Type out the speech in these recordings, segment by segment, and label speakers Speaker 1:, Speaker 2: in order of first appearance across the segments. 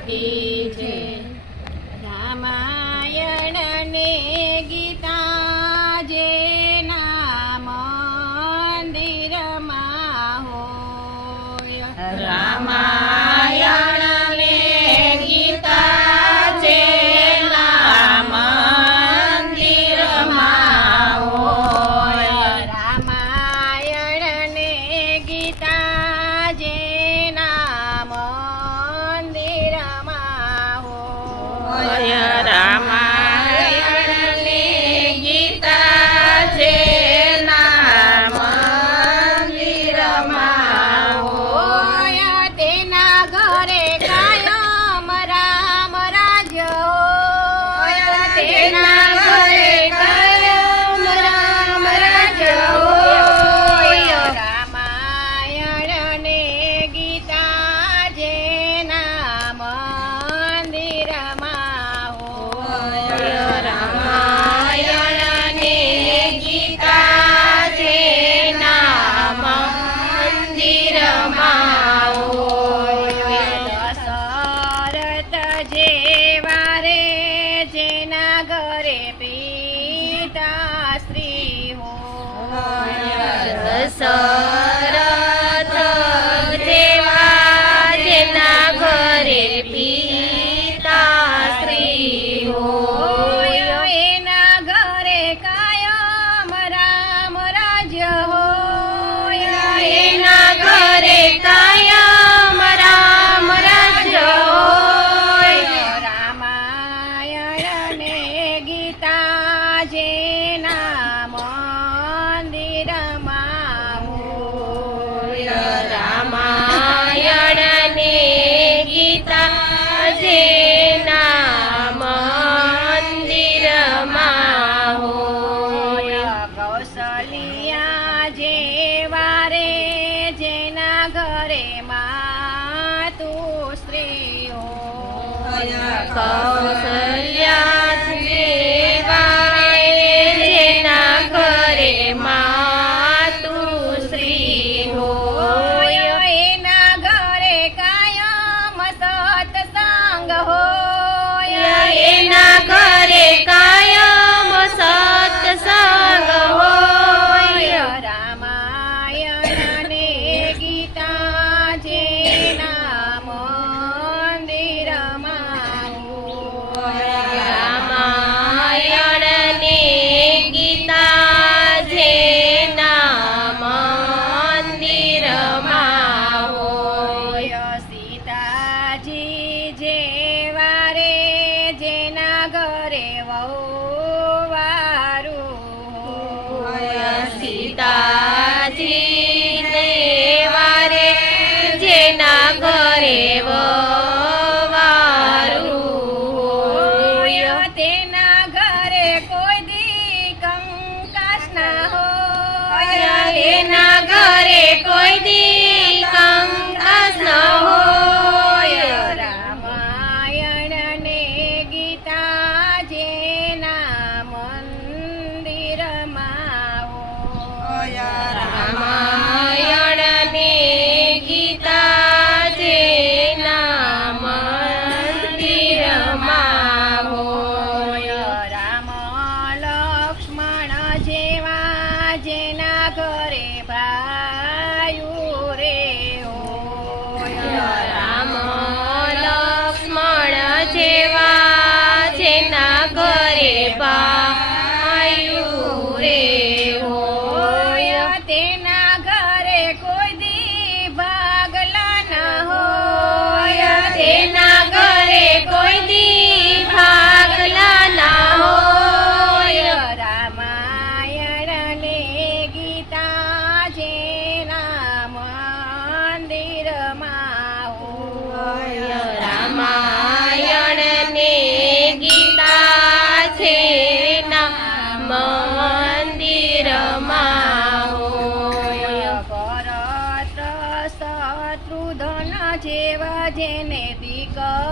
Speaker 1: આપી છે.
Speaker 2: રામાયણને ગીતા જેના મંદિરમાં હોય.
Speaker 1: So.
Speaker 2: માં તું સ્ત્રીઓ
Speaker 1: કૌશલ્ય
Speaker 2: Nag का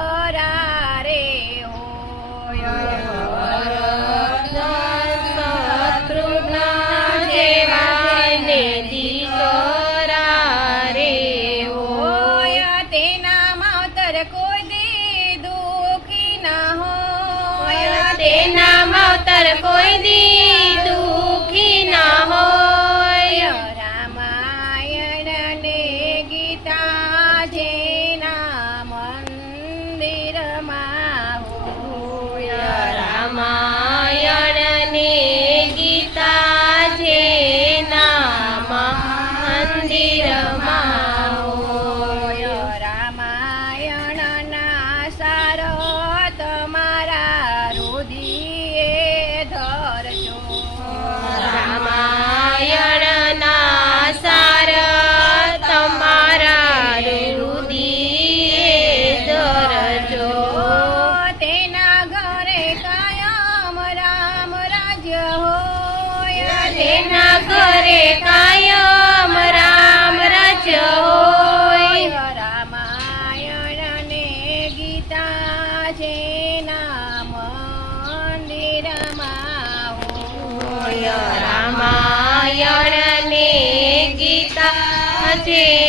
Speaker 1: હોય